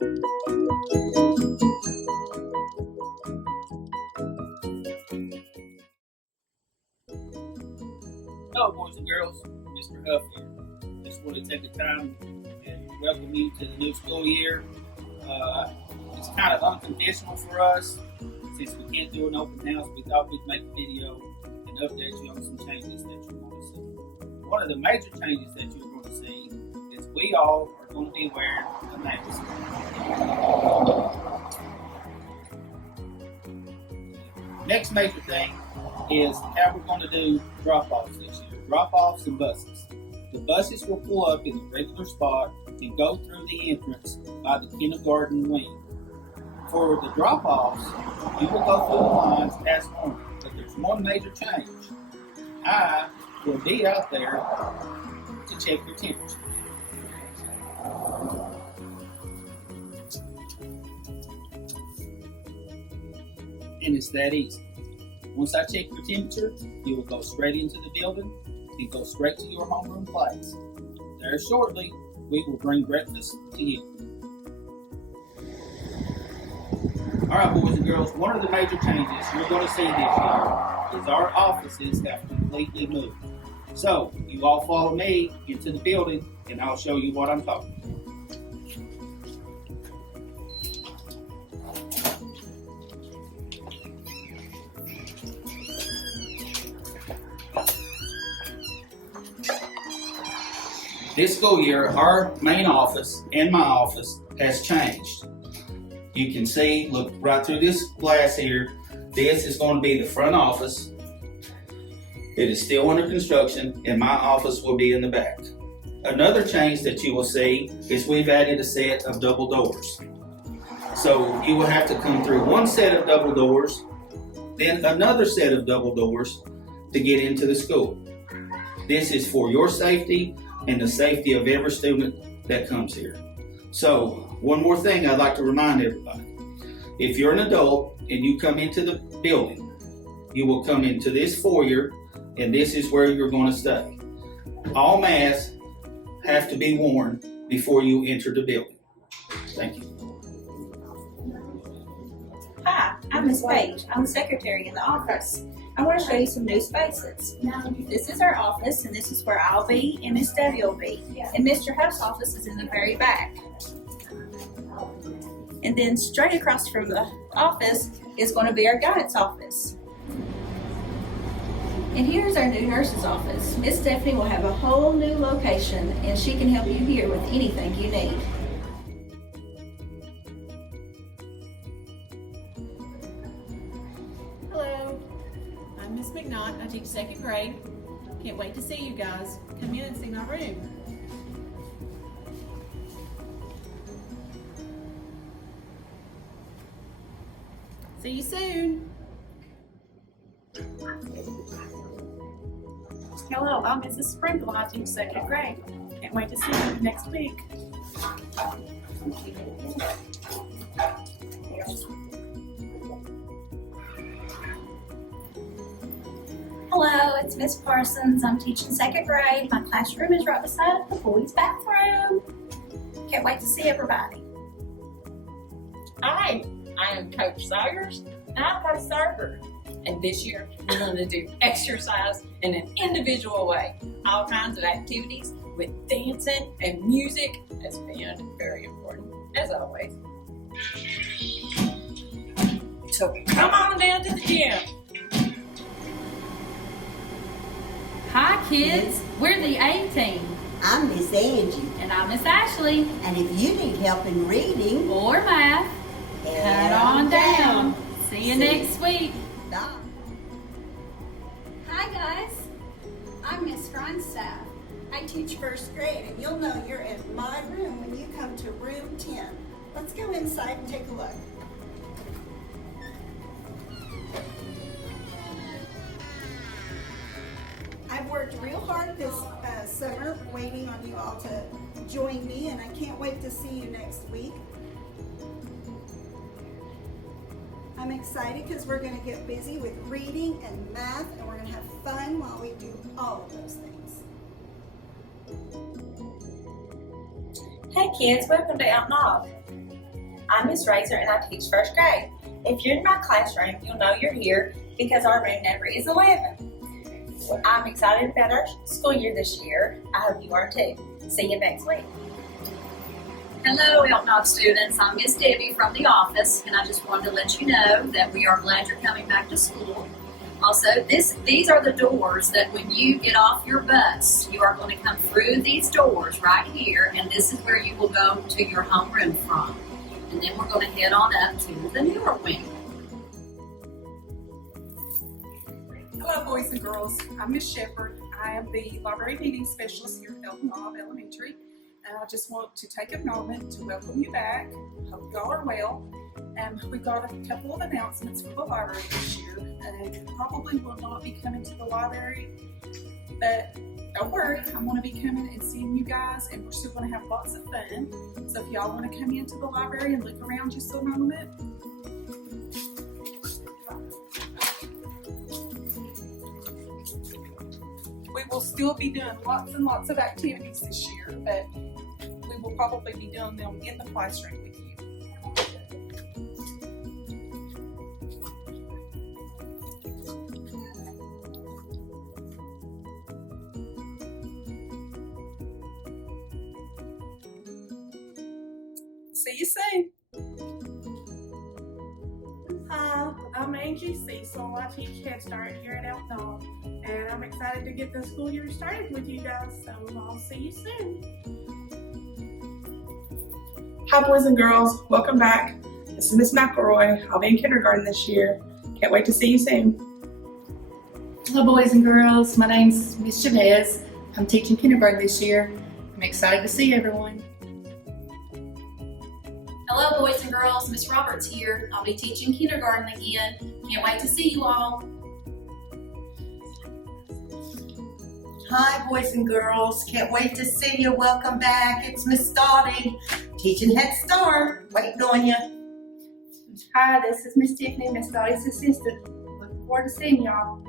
Hello, boys and girls. Mr. Huff here. Just want to take the time and welcome you to the new school year. It's kind of unconditional for us. Since we can't do an open house, we thought we'd make a video and update you on some changes that you're going to see. One of the major changes that you're going to see is we all are going to be wearing a mask. Next major thing is how we're going to do drop-offs this year. Drop-offs and buses. The buses will pull up in the regular spot and go through the entrance by the kindergarten wing. For the drop-offs, you will go through the lines as normal, but there's one major change. I will be out there to check your temperature. And it's that easy. Once I check your temperature, you will go straight into the building and go straight to your homeroom place. There shortly, we will bring breakfast to you. Alright, boys and girls, one of the major changes you're going to see this year is our offices have completely moved. So, you all follow me into the building and I'll show you what I'm talking about. This school year, our main office and my office has changed. You can see, look right through this glass here, this is going to be the front office. It is still under construction and my office will be in the back. Another change that you will see is we've added a set of double doors. So you will have to come through one set of double doors, then another set of double doors to get into the school. This is for your safety and the safety of every student that comes here. So, one more thing I'd like to remind everybody. If you're an adult and you come into the building, you will come into this foyer and this is where you're going to stay. All masks have to be worn before you enter the building. Thank you. Hi, I'm Miss Page. I'm the secretary in the office. I want to show you some new spaces. This is our office, and this is where I'll be, and Miss Debbie will be. And Mr. Huff's office is in the very back. And then straight across from the office is going to be our guidance office. And here's our new nurse's office. Miss Stephanie will have a whole new location, and she can help you here with anything you need. Hello, I'm Miss McNaught. I teach second grade. Can't wait to see you guys. Come in and see my room. See you soon. Hello, I'm Mrs. Sprinkle. I teach second grade. Can't wait to see you next week. Hello, it's Miss Parsons. I'm teaching second grade. My classroom is right beside the boys' bathroom. Can't wait to see everybody. Hi, I am Coach Sawyers, and I play soccer. And this year, we're going to do exercise in an individual way. All kinds of activities with dancing and music. It's been very important, as always. So come on down to the gym. Hi kids, we're the A team. I'm Miss Angie. And I'm Miss Ashley. And if you need help in reading or math, head on down. See you next week. Bye. Hi guys, I'm Miss Grindstaff. I teach first grade, and you'll know you're in my room when you come to room 10. Let's go inside and take a look. I've worked real hard this summer waiting on you all to join me, and I can't wait to see you next week. I'm excited because we're going to get busy with reading and math, and we're going to have fun while we do all of those things. Hey kids, welcome to Elk Knob. I'm Miss Razor and I teach first grade. If you're in my classroom, you'll know you're here because our room number is 11. I'm excited about our school year this year. I hope you are too. See you next week. Hello, Elk Knob students. I'm Miss Debbie from the office, and I just wanted to let you know that we are glad you're coming back to school. Also, these are the doors that when you get off your bus, you are going to come through these doors right here, and this is where you will go to your homeroom from. And then we're going to head on up to the newer wing. Hello, boys and girls. I'm Miss Shepherd. I am the library meeting specialist here at Elk Knob Elementary. And I just want to take a moment to welcome you back. Hope y'all are well. We've got a couple of announcements for the library this year. You probably will not be coming to the library, but don't worry, I'm going to be coming and seeing you guys, and we're still going to have lots of fun. So if y'all want to come into the library and look around just a moment. We will still be doing lots and lots of activities this year, but we will probably be doing them in the classroom with you. See you soon. Hi, I'm Angie Cecil. I teach Head Start here at Elk Knob, and I'm excited to get the school year started with you guys, so I'll see you soon. Hi boys and girls, welcome back. This is Miss McElroy. I'll be in kindergarten this year. Can't wait to see you soon. Hello boys and girls, my name's Miss Chavez. I'm teaching kindergarten this year. I'm excited to see everyone. Hello, boys and girls. Miss Roberts here. I'll be teaching kindergarten again. Can't wait to see you all. Hi, boys and girls. Can't wait to see you. Welcome back. It's Miss Dottie, teaching Head Start. Waiting on you. Hi, this is Miss Tiffany, Miss Dottie's assistant. Looking forward to seeing y'all.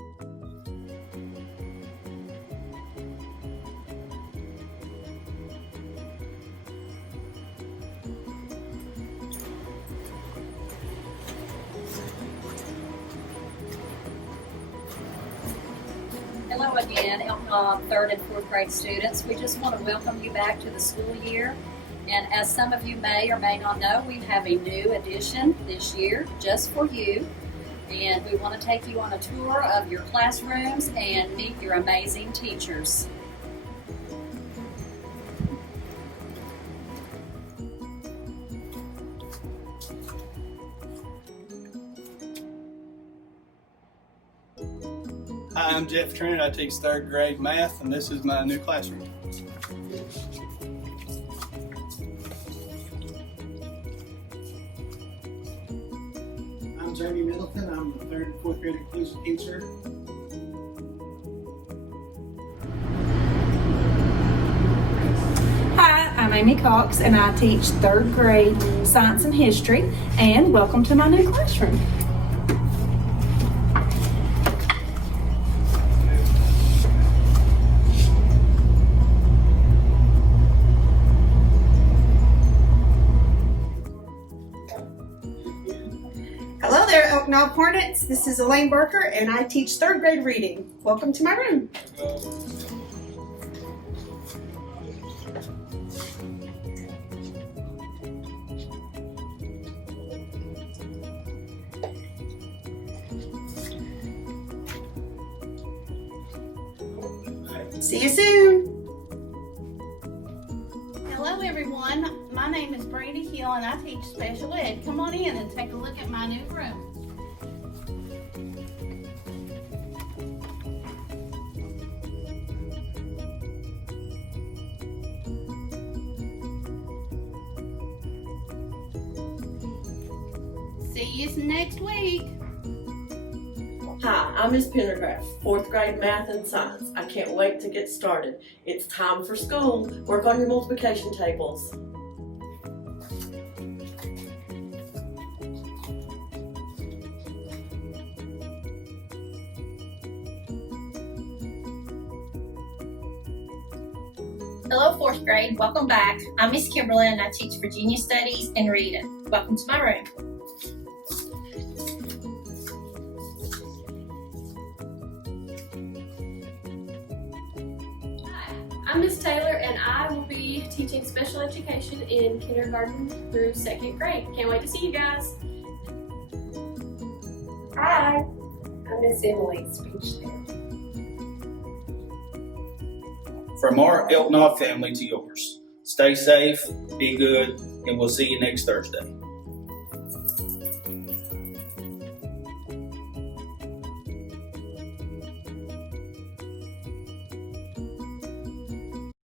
Hello again, Elk Knob 3rd and 4th grade students. We just want to welcome you back to the school year. And as some of you may or may not know, we have a new addition this year just for you. And we want to take you on a tour of your classrooms and meet your amazing teachers. Hi, I'm Jeff Trent. I teach 3rd grade math, and this is my new classroom. I'm Jamie Middleton. I'm the 3rd and 4th grade inclusion teacher. Hi, I'm Amy Cox and I teach 3rd grade science and history, and welcome to my new classroom. Hello there, Elk Knob Hornets. This is Elaine Barker, and I teach 3rd grade reading. Welcome to my room. See you soon. Hello, everyone. My name is Brady Hill, and I teach special ed. Come on in and take a look at my new room. See you next week. Hi, I'm Miss Pendergrass, 4th grade math and science. I can't wait to get started. It's time for school. Work on your multiplication tables. Hello, fourth grade. Welcome back. I'm Miss Kimberly and I teach Virginia Studies and Reading. Welcome to my room. I'm Miss Taylor and I will be teaching special education in kindergarten through 2nd grade. Can't wait to see you guys. Hi, I'm Miss Emily, speech therapy. From our Elk Knob family to yours, stay safe, be good, and we'll see you next Thursday.